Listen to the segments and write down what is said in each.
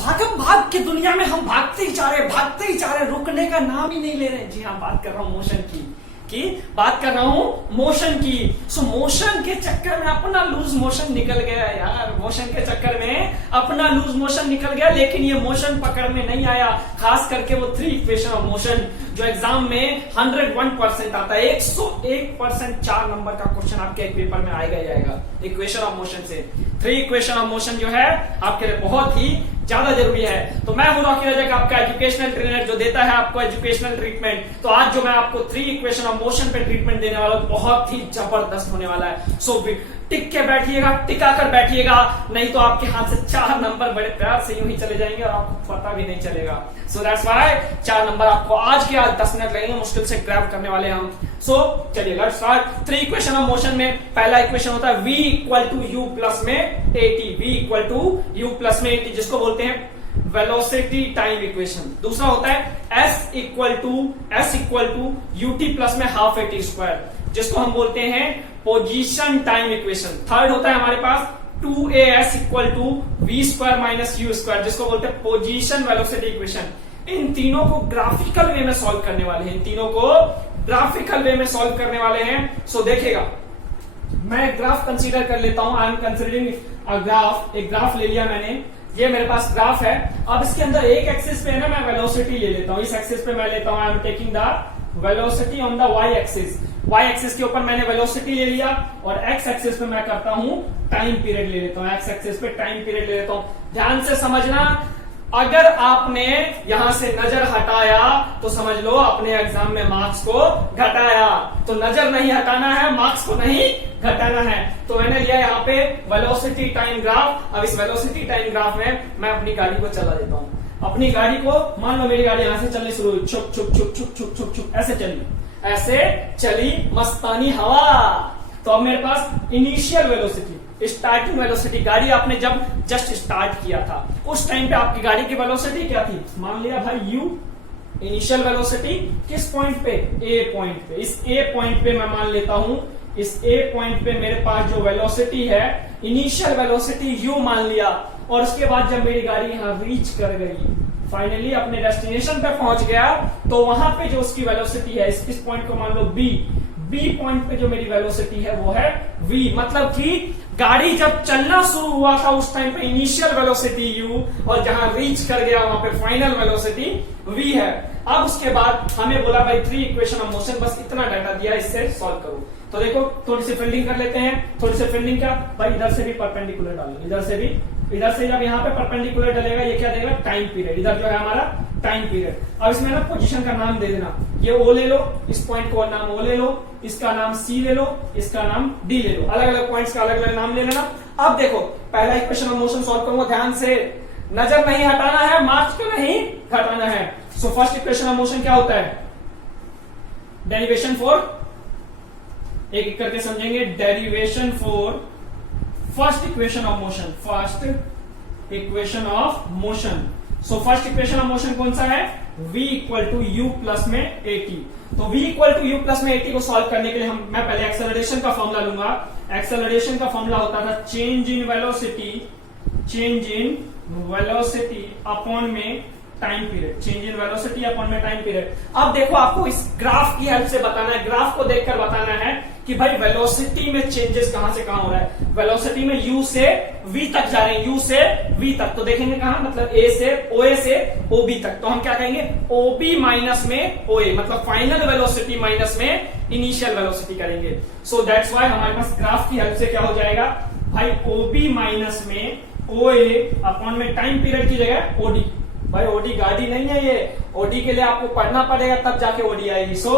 भागम भाग की दुनिया में हम भागते ही जा रहे, रुकने का नाम ही नहीं ले रहे। जी हाँ, बात कर रहा हूं मोशन की बात कर रहा हूं मोशन की। सो मोशन के चक्कर में अपना लूज मोशन निकल गया यार, मोशन के चक्कर में अपना लूज मोशन निकल गया। लेकिन ये मोशन पकड़ में नहीं आया, खास करके वो 3 इक्वेशन ऑफ मोशन जो एग्जाम में 101% आता है। 101% 4 नंबर का क्वेश्चन आपके एक पेपर में आएगा ही आएगा इक्वेशन ऑफ मोशन से। 3 इक्वेशन ऑफ मोशन जो है आपके लिए बहुत ही ज्यादा जरूरी है। तो मैं हूं रॉकी रजक, आपका एजुकेशनल ट्रेनर जो देता है आपको एजुकेशनल ट्रीटमेंट। तो आज जो मैं आपको 3 इक्वेशन ऑफ मोशन पे ट्रीटमेंट देने वाला हूं, बहुत ही जबरदस्त होने वाला है। सो टिक के बैठिएगा, टिका कर बैठिएगा, नहीं तो आपके हाथ से 4 नंबर बड़े प्यार से यूं ही चले जाएंगे और आपको पता भी नहीं चलेगा। सो दैट्स व्हाई 4 नंबर आपको आज 10 मिनट लगेंगे, मुश्किल से ग्रैब करने वाले हैं हम। सो चलिए let's start. 3 equation of motion में पहला इक्वेशन होता है v equal to U plus में at, v equal to U plus में एटी, जिसको बोलते हैं वेलोसिटी टाइम इक्वेशन। दूसरा होता है s equal to ut plus में हाफ ए टी स्क्वायर, जिसको हम बोलते हैं पोजीशन टाइम इक्वेशन। थर्ड होता है हमारे पास 2as equal to V square minus U square, जिसको बोलते हैं पोजीशन वेलोसिटी इक्वेशन। इन तीनों को ग्राफिकल वे में सॉल्व करने वाले हैं, इन तीनों को ग्राफिकल वे में सॉल्व करने वाले हैं। सो देखिएगा, मैं ग्राफ कंसीडर कर लेता हूं। I M considering a graph, एक ग्राफ ले लिया मैंने, ये मेरे पास ग्राफ है। अब इसके अंदर एक एक्सिस पे है ना, मैं वेलोसिटी ले लेता हूं। इस एक्सिस पे मैं लेता हूं, I am taking the velocity on the Y axis. Y axis के ऊपर मैंने वेलोसिटी ले लिया और एक्स एक्सिस पे मैं करता हूं टाइम पीरियड ले लेता हूं। एक्स एक्सिस पे टाइम पीरियड ले लेता हूं। ध्यान से समझना, अगर आपने यहां से नजर हटाया तो समझ लो अपने एग्जाम में मार्क्स को घटाया। तो नजर नहीं हटाना है, मार्क्स को नहीं घटाना है। तो मैंने लिया यहाँ पे वेलोसिटी टाइम ग्राफ। अब इस वेलोसिटी टाइम ग्राफ में मैं अपनी गाड़ी को चला देता हूं। अपनी गाड़ी को, मान लो मेरी गाड़ी यहां से चलनी शुरू हुई, छुक छुक छुक छुक छुक छुक छुक, ऐसे चली मस्तानी हवा। तो अब मेरे पास इनिशियल वेलोसिटी, स्टार्टिंग वेलोसिटी, गाड़ी आपने जब जस्ट स्टार्ट किया था उस टाइम पे आपकी गाड़ी की वेलोसिटी क्या थी, मान लिया भाई u। इनिशियल वेलोसिटी किस पॉइंट पे, a पॉइंट पे। इस a पॉइंट पे मैं मान लेता हूं, इस a पॉइंट पे मेरे पास जो वेलोसिटी है, इनिशियल वेलोसिटी u मान लिया। और उसके बाद जब मेरी गाड़ी यहां रीच कर गई, फाइनली अपने डेस्टिनेशन पे पहुंच गया, तो वहां पे जो उसकी वेलोसिटी है, इस पॉइंट को मान लो b पॉइंट पे जो मेरी वेलोसिटी है वो है v। मतलब कि गाड़ी जब चलना शुरू हुआ था उस टाइम पे इनिशियल वेलोसिटी u, और जहां रीच कर गया वहां पे फाइनल वेलोसिटी v है। अब उसके बाद हमें बोला भाई 3 इक्वेशन ऑफ मोशन, बस इतना डाटा दिया, इससे सॉल्व करो। तो देखो थोड़ी सी फील्डिंग कर लेते हैं। थोड़ी सी फील्डिंग क्या भाई, इधर से भी परपेंडिकुलर डालो, इधर से भी। इधर से जब यहाँ पे परपेंडिकुलर डलेगा, ये क्या देगा, टाइम पीरियड। इधर जो है हमारा टाइम पीरियड। अब इसमें ना पोजीशन का नाम दे देना, ये O ले लो, इस पॉइंट को नाम O ले लो, इसका नाम C ले लो, इसका नाम D ले लो। अलग अलग पॉइंट्स का अलग अलग नाम ले लेना। अब देखो पहला इक्वेशन ऑफ मोशन सॉल्व करूंगा, ध्यान से, नजर नहीं हटाना है, मार्क्स को नहीं घटाना है। So first equation of motion क्या होता है, डेरिवेशन फॉर, एक एक करके समझेंगे। Derivation for first equation of motion, first equation of motion. So first equation of motion कौन सा है, v equal to U plus में एटी। तो v equal to U plus में एटी को सॉल्व करने के लिए मैं पहले एक्सेलरेशन का फॉर्मूला लूंगा। एक्सेलरेशन का फॉर्मूला होता था चेंज इन वेलोसिटी अपॉन में time period, change in velocity upon में टाइम पीरियड। अब देखो आपको इस ग्राफ की हेल्प से बताना है, ग्राफ को देखकर बताना है कि भाई वेलोसिटी में चेंजेस कहां से कहां हो रहा है। वेलोसिटी में u से v तक जा रहे हैं, u से v तक। तो देखेंगे कहां, मतलब a से OA से OB तक। तो हम क्या कहेंगे, OB माइनस में OA, मतलब फाइनल वेलोसिटी माइनस में इनिशियल वेलोसिटी करेंगे। सो दैट्स व्हाई हमारे पास ग्राफ की हेल्प से क्या हो जाएगा भाई, OB माइनस में OA अपॉन में टाइम पीरियड की जगह OD। भाई ओडी गाड़ी नहीं है ये, ओडी के लिए आपको पढ़ना पड़ेगा तब जाके ओडी आएगी। सो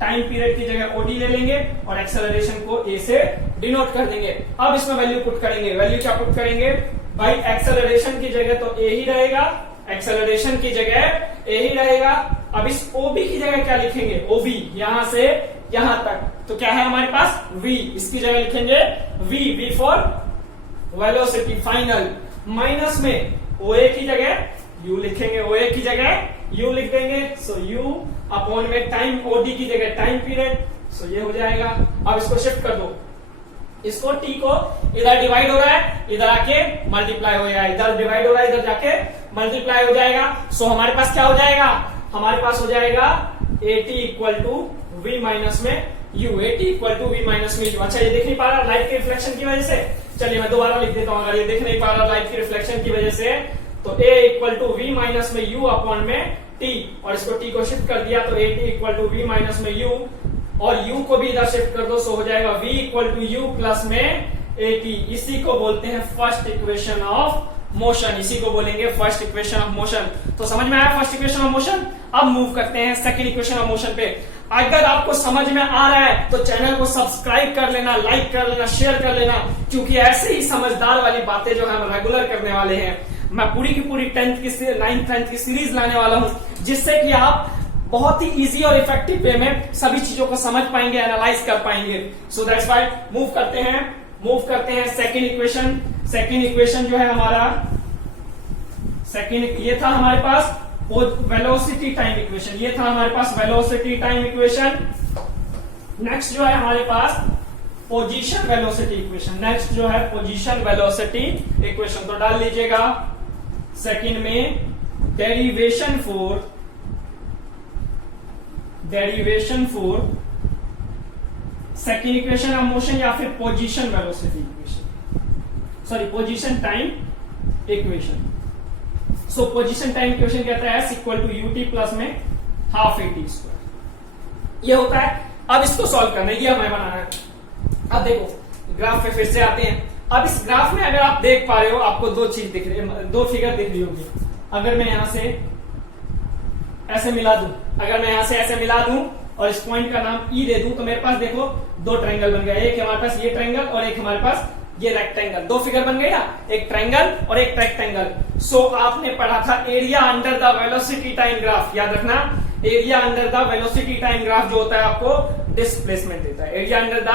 टाइम पीरियड की जगह ओडी ले लेंगे और एक्सेलरेशन को ए से डिनोट कर देंगे। अब इसमें वैल्यू पुट करेंगे, वैल्यू क्या पुट करेंगे भाई, एक्सेलरेशन की जगह तो ए ही रहेगा, एक्सेलरेशन की जगह ए ही रहेगा। अब इस ओबी की जगह क्या लिखेंगे, ओबी, यहां से यहां तक। तो क्या है हमारे पास v, इसकी जगह लिखेंगे v for velocity final, minus में OA की जगह u लिखेंगे, OA की जगह u लिख देंगे। सो u अपॉन में टाइम, OD की जगह टाइम पीरियड। सो ये हो जाएगा। अब इसको शिफ्ट कर दो, इसको टी को इधर डिवाइड हो रहा है, इधर आके मल्टीप्लाई हो जाएगा, इधर डिवाइड हो रहा है, इधर जाके मल्टीप्लाई हो जाएगा। सो हमारे पास क्या हो जाएगा, हमारे पास हो जाएगा AT equal to V minus में U, AT equal to V minus में U। अच्छा ये देख नहीं पा रहा लाइट के रिफ्लेक्शन की वजह से, चलिए मैं दोबारा लिख देता हूँ, अगर ये देख नहीं पा रहा लाइट की रिफ्लेक्शन की वजह से, तो A equal to V minus में U अपॉन में T, और इसको T को शिफ्ट कर दिया तो AT equal to V minus में U, और U को भी इधर शिफ्ट कर दो, सो हो जाएगा V equal to U plus में AT। इसी को बोलते हैं फर्स्ट इक्वेशन ऑफ मोशन, इसी को बोलेंगे फर्स्ट इक्वेशन ऑफ मोशन। तो समझ में आया फर्स्ट इक्वेशन ऑफ मोशन। अब मूव करते हैं सेकंड इक्वेशन ऑफ मोशन पे। अगर आपको समझ में आ रहा है तो चैनल को सब्सक्राइब कर लेना, लाइक कर लेना, शेयर कर लेना, क्योंकि ऐसे ही समझदार वाली बातें जो हम रेगुलर करने वाले हैं। मैं पूरी की पूरी 9th 10th की सीरीज लाने वाला हूं, जिससे कि आप बहुत ही इजी और इफेक्टिव वे में सभी चीजों को समझ पाएंगे, एनालाइज कर पाएंगे। सो दैट्स व्हाई मूव करते हैं सेकंड इक्वेशन। सेकंड इक्वेशन जो है हमारा सेकंड, ये था हमारे पास वेलोसिटी टाइम इक्वेशन, ये था हमारे पास वेलोसिटी टाइम इक्वेशन। नेक्स्ट जो है हमारे पास पोजीशन वेलोसिटी इक्वेशन, नेक्स्ट जो है पोजीशन वेलोसिटी इक्वेशन। तो डाल लीजिएगा सेकंड में derivation for second equation of motion, या फिर position velocity equation, sorry position time equation. So position time equation कहता है S equal to UT plus में हाफ AT स्क्वायर, ये होता है। अब इसको सॉल्व करना है, ये हमें बनाना है। अब देखो ग्राफ पे फिर से आते हैं। अब इस ग्राफ में अगर आप देख पा रहे हो, आपको दो चीज दिख रही है, दो फिगर दिख रही होगी। अगर मैं यहां से ऐसे मिला दूं, अगर मैं यहां से ऐसे मिला दूं और इस पॉइंट का नाम E दे दूं, तो मेरे पास देखो दो ट्रायंगल बन गया, एक हमारे पास ये ट्रायंगल और एक हमारे पास ये रेक्टेंगल। दो फिगर बन गई ना, एक ट्रायंगल और एक रेक्टेंगल। सो आपने पढ़ा था area under the velocity time graph, याद रखना area under the velocity time graph जो होता है आपको डिस्प्लेसमेंट देता है। Area under the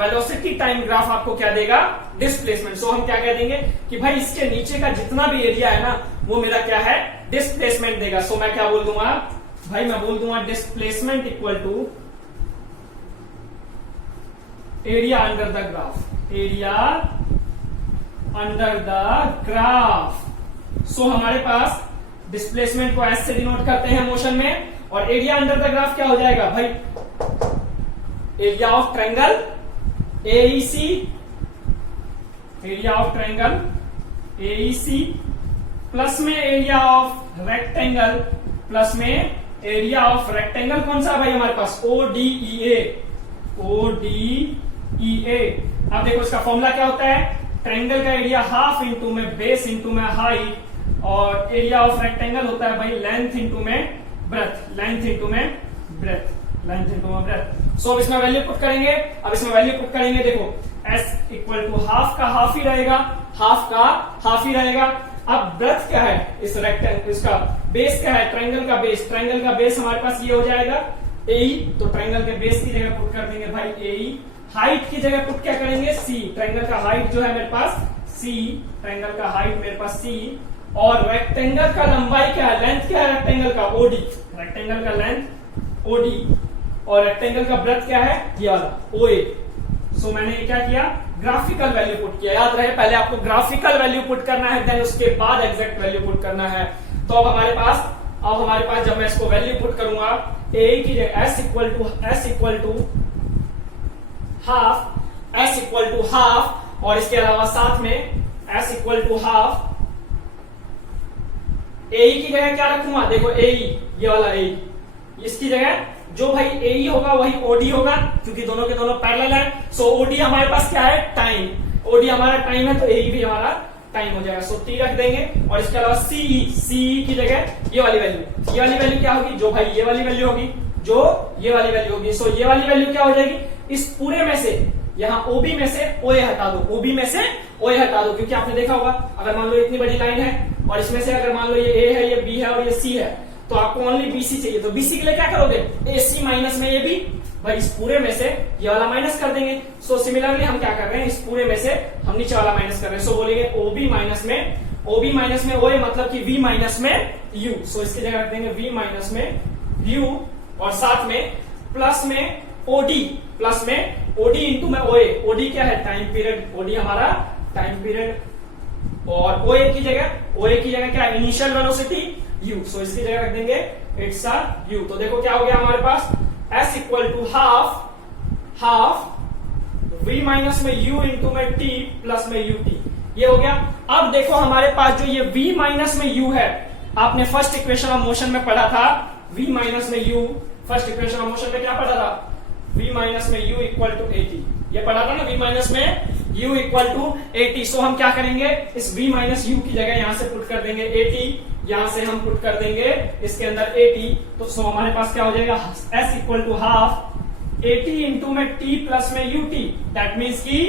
velocity time graph आपको क्या देगा, डिस्प्लेसमेंट। सो हम क्या कह देंगे कि भाई इसके नीचे का जितना भी एरिया है ना, वो मेरा क्या है, डिस्प्लेसमेंट देगा। सो मैं क्या बोल दूंगा भाई, मैं बोल दूंगा displacement equal to area under the graph, area under the graph. So हमारे पास डिस्प्लेसमेंट को S से डिनोट करते हैं मोशन में, और एरिया अंडर द ग्राफ क्या हो जाएगा भाई, area of triangle AEC, area of triangle AEC plus में एरिया ऑफ रेक्टेंगल, प्लस में एरिया ऑफ रेक्टेंगल कौन सा भाई हमारे पास, ODEA। अब देखो इसका फॉर्मूला क्या होता है, ट्रायंगल का एरिया हाफ इंटू में बेस इंटू में हाइट, और एरिया ऑफ रेक्टेंगल होता है भाई लेंथ इंटू में ब्रेथ, लेंथ इंटू में ब्रेथ, लेंथ इंटू में ब्रेथ। सो अब इसमें वैल्यू पुट करेंगे, देखो S इक्वल टू हाफ का हाफ ही रहेगा, हाफ का हाफ ही रहेगा। अब ब्रेथ क्या है इस रेक्टेंगल, इसका बेस क्या है, ट्रायंगल का बेस, ट्रायंगल का बेस हमारे पास ये हो जाएगा AE, तो ट्रायंगल के बेस की जगह पुट कर देंगे भाई AE। हाइट की जगह पुट क्या करेंगे, C, ट्रायंगल का हाइट जो है मेरे पास C, ट्रायंगल का हाइट मेरे पास C, और रेक्टेंगल का लंबाई क्या है, लेंथ क्या है रेक्टेंगल का, OD, रेक्टेंगल का लेंथ OD, और रेक्टेंगल का ब्रेथ क्या है, ये वाला OA। सो मैंने ये क्या किया, ग्राफिकल वैल्यू पुट किया। याद रहे पहले आपको ग्राफिकल वैल्यू पुट करना है, देन उसके बाद एग्जैक्ट वैल्यू पुट करना है। तो अब हमारे पास जब मैं इसको वैल्यू पुट करूंगा, A की जगह S इक्वल टू हाफ, और इसके अलावा साथ में S equal to half. AE की जगह क्या रखूंगा, देखो AE, ये वाला AE, इसकी जगह जो भाई AE होगा वही OD होगा, क्योंकि दोनों के दोनों पैरेलल है। सो OD हमारे पास क्या है, टाइम, OD हमारा टाइम है, तो AE भी हमारा टाइम हो जाएगा। सो T रख देंगे, और इसके अलावा CE की जगह ये वाली वैल्यू क्या होगी, जो भाई ये वाली वैल्यू होगी, सो ये वाली वैल्यू क्या हो जाएगी, इस पूरे में से यहाँ OB में से OA हटा दो, क्योंकि आपने देखा होगा अगर मान लो इतनी बड़ी लाइन है, और इसमें से अगर मान लो ये A है, ये B है और ये C है, तो आपको ओनली BC चाहिए। तो BC के लिए क्या करोगे, AC माइनस में ये भी, भाई इस पूरे में से ये वाला माइनस कर देंगे। सो सिमिलरली हम क्या कर रहे हैं, इस पूरे में से हम नीचे वाला माइनस कर रहे हैं। सो बोलेंगे OB माइनस में OA, मतलब कि V माइनस में U। सो इसकी जगह रख देंगे V माइनस में U, और साथ में प्लस में ओडी प्लस में ओडी इंटू में ओए। ओडी क्या है? Time period. ओडी हमारा टाइम पीरियड और ओए की जगह क्या है? Initial velocity you. सो इसकी जगह रख देंगे इट्स अ यू। तो देखो क्या हो गया हमारे पास, S equal to half v minus में u इंटू में t प्लस में ut, ये हो गया। अब देखो हमारे पास जो ये v माइनस में u है, आपने फर्स्ट इक्वेशन ऑफ मोशन में पढ़ा था v माइनस में u, first equation of motion में क्या पढ़ा था? v माइनस में u इक्वल टू 80, ये पढ़ा था ना, v माइनस में u इक्वल टू 80। सो हम क्या करेंगे, इस v माइनस u की जगह यहां से पुट कर देंगे 80, यहां से हम पुट कर देंगे इसके अंदर 80। तो सो हमारे पास क्या हो जाएगा, s equal to half 80 into में t प्लस में ut, दैट मीन्स की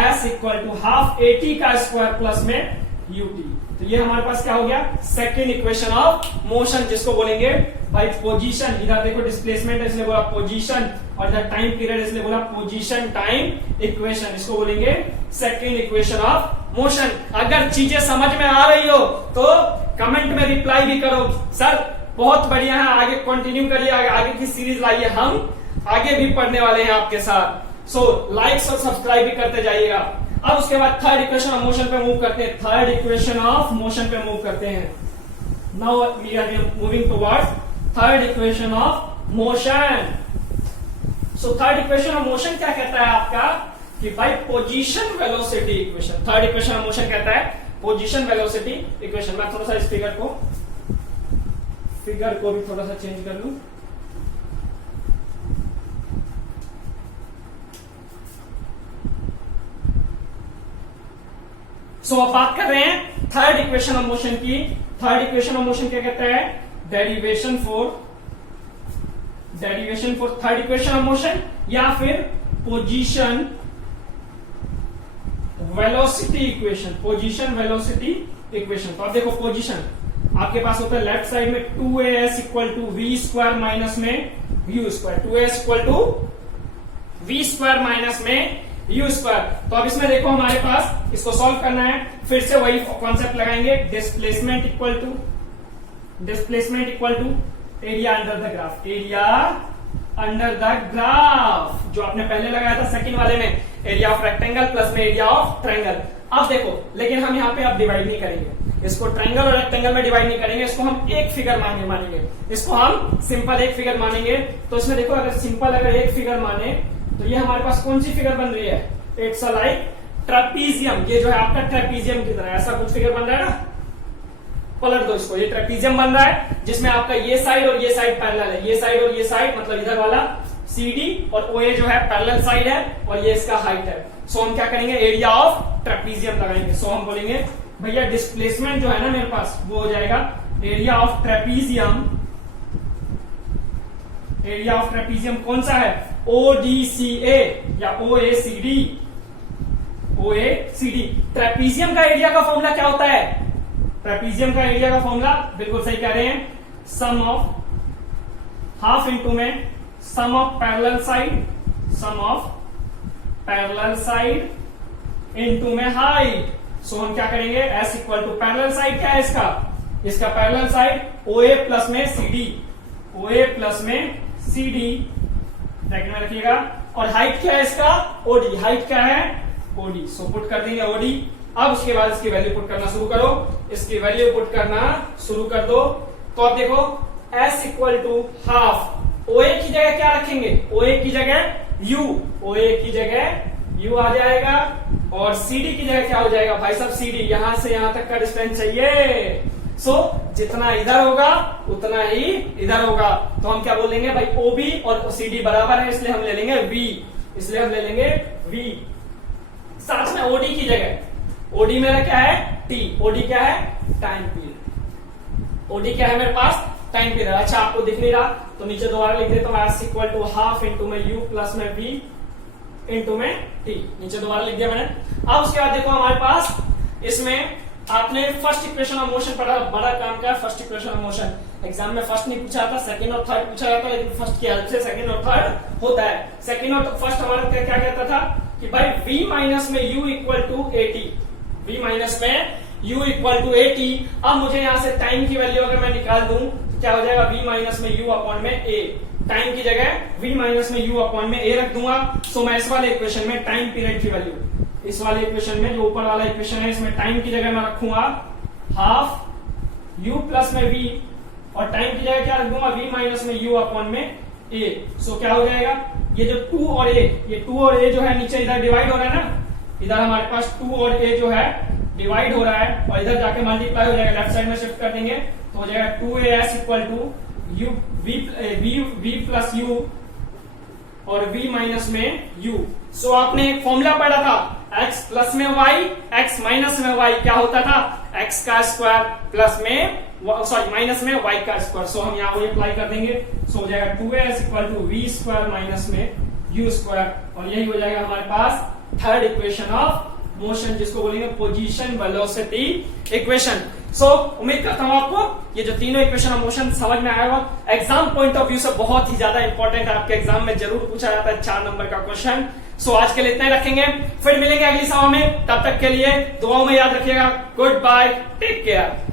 s इक्वल टू हाफ 80 का स्क्वायर प्लस में ut। तो ये हमारे पास क्या हो गया, सेकेंड इक्वेशन ऑफ मोशन, जिसको बोलेंगे भाई पोजीशन। इधर देखो डिस्प्लेसमेंट है इसलिए बोला पोजीशन, और इधर टाइम पीरियड इसलिए बोला पोजीशन टाइम इक्वेशन, इसको बोलेंगे सेकेंड इक्वेशन ऑफ मोशन। अगर चीजें समझ में आ रही हो तो कमेंट में रिप्लाई भी करो, सर बहुत बढ़िया है, आगे कंटिन्यू करिए, आगे की सीरीज लाइए, हम आगे भी पढ़ने वाले हैं आपके साथ। सो लाइक्स और सब्सक्राइब भी करते जाइएगा। अब उसके बाद थर्ड इक्वेशन ऑफ मोशन पे मूव करते हैं, थर्ड इक्वेशन ऑफ मोशन पे मूव करते हैं। Now we are moving towards third equation of motion. So third equation of motion क्या कहता है आपका, कि भाई position velocity equation. Third equation of motion कहता है पोजीशन वेलोसिटी इक्वेशन। मैं थोड़ा सा इस फिगर को भी थोड़ा सा चेंज कर लूं। सो अब बात कर रहे हैं थर्ड इक्वेशन ऑफ मोशन की। थर्ड इक्वेशन ऑफ मोशन क्या कहता है, derivation for third equation of motion, या फिर position velocity equation, position velocity equation. तो अब देखो पोजीशन आपके पास होता है लेफ्ट साइड में 2as equal to V square minus में U square, 2as equal to V square minus में यू स्क्वायर। तो अब इसमें देखो हमारे पास इसको सॉल्व करना है, फिर से वही कॉन्सेप्ट लगाएंगे, displacement equal to area under the graph, area under the graph, जो आपने पहले लगाया था सेकंड वाले में, एरिया ऑफ रेक्टेंगल प्लस में एरिया ऑफ ट्रायंगल। अब देखो, लेकिन हम यहाँ पे अब डिवाइड नहीं करेंगे, इसको ट्रायंगल और रेक्टेंगल में डिवाइड नहीं करेंगे, इसको हम एक फिगर मानेंगे, इसको हम सिंपल एक फिगर मानेंगे। तो इसमें देखो, अगर सिंपल अगर एक फिगर माने तो ये हमारे पास कौन सी फिगर बन रही है, इट्स लाइक ट्रेपीजियम। ये जो है आपका ट्रेपीजियम की तरह ऐसा कुछ फिगर बन रहा है ना, पलट दो इसको, ये ट्रेपीजियम बन रहा है जिसमें आपका ये साइड और ये साइड पैरेलल है, ये साइड और ये साइड मतलब इधर वाला CD और OA जो है पैरेलल साइड है और ये इसका हाइट है। सो हम क्या करेंगे, एरिया ऑफ ट्रेपीजियम लगाएंगे। सो हम बोलेंगे भैया डिस्प्लेसमेंट जो है ना मेरे पास वो हो जाएगा area of trapezium. Area of trapezium कौन सा है, ODCA या OACD, OACD। ट्रेपीजियम का एरिया का फॉर्मूला क्या होता है, ट्रेपीजियम का एरिया का फॉर्मूला बिल्कुल सही कह रहे हैं, सम ऑफ हाफ इंटू में sum of parallel side into में हाइट। सो हम क्या करेंगे, S equal to parallel side क्या है इसका पैरेलल साइड OA प्लस में CD, ब्रैकेट में रखिएगा, और हाइट क्या है इसका, OD, हाइट क्या है OD। सो पुट कर देंगे OD। अब उसके बाद इसकी वैल्यू पुट करना शुरू करो, इसकी वैल्यू पुट करना शुरू कर दो। तो अब देखो S equal to half, OA की जगह क्या रखेंगे, OA की जगह U आ जाएगा, और CD की जगह क्या हो जाएगा भाई साहब, CD, यहां से यहां तक का डिस्टेंस चाहिए। सो जितना इधर होगा उतना ही इधर होगा। तो हम क्या बोलेंगे भाई, OB और CD बराबर है, इसलिए हम ले लेंगे V। साथ में OD की जगह, OD मेरा क्या है T, OD क्या है टाइम पीरियड, OD क्या है मेरे पास टाइम पीरियड। अच्छा आपको दिख नहीं रहा तो नीचे दोबारा लिख देता हूं, S equal to half into में U प्लस में V इंटू में T, नीचे दोबारा लिख दिया मैंने। अब उसके बाद देखो हमारे पास इसमें आपने फर्स्ट इक्वेशन ऑफ मोशन पढ़ा, बड़ा काम क्या है first equation of motion. Exam में फर्स्ट नहीं पूछा था, सेकंड और थर्ड पूछा जाता, लेकिन फर्स्ट की हेल्प से सेकंड और थर्ड होता है। सेकंड और फर्स्ट हमारा क्या कहता था कि भाई V माइनस में U equal to 80, V minus में U इक्वल टू 80। अब मुझे यहां से टाइम की वैल्यू अगर मैं निकाल दूं तो क्या हो जाएगा, V माइनस में U अपॉन में A। टाइम की जगह v माइनस में u अपॉन में a रख दूंगा। सो मैं इस वाले इक्वेशन में टाइम पीरियड की वैल्यू, इस वाले इक्वेशन में जो ऊपर वाला इक्वेशन है इसमें टाइम की जगह मैं रखूंगा हाफ u प्लस में v, और टाइम की जगह क्या रख दूंगा v माइनस में u अपॉन में a। सो क्या हो जाएगा, ये जो 2 और a, ये 2 और a जो है नीचे इधर डिवाइड हो रहा है ना, इधर हमारे पास 2 और a जो है डिवाइड हो रहा है और इधर जाके मल्टीप्लाई हो जाएगा, लेफ्ट साइड में शिफ्ट कर देंगे तो हो जाएगा 2as equal to u v plus u और v माइनस में u। सो आपने एक फॉर्मूला पढ़ा था x प्लस में y, x माइनस में y क्या होता था, x का स्क्वायर प्लस में सॉरी माइनस में y का स्क्वायर। सो हम यहाँ वही अप्लाई कर देंगे। सो हो जाएगा 2as equal to v square minus में u स्क्वायर, और यही हो जाएगा हमारे पास थर्ड इक्वेशन ऑफ मोशन, जिसको बोलेंगे पोजीशन वेलोसिटी इक्वेशन। सो उम्मीद करता हूं आपको ये जो तीनों इक्वेशन ऑफ मोशन समझ में आया होगा। एग्जाम पॉइंट ऑफ व्यू से बहुत ही ज्यादा इंपॉर्टेंट है, आपके एग्जाम में जरूर पूछा जाता है 4 नंबर का क्वेश्चन। सो आज के लिए इतना ही रखेंगे, फिर मिलेंगे अगली सभा में, तब तक के लिए दुआओं में याद रखिएगा। Good bye, take care.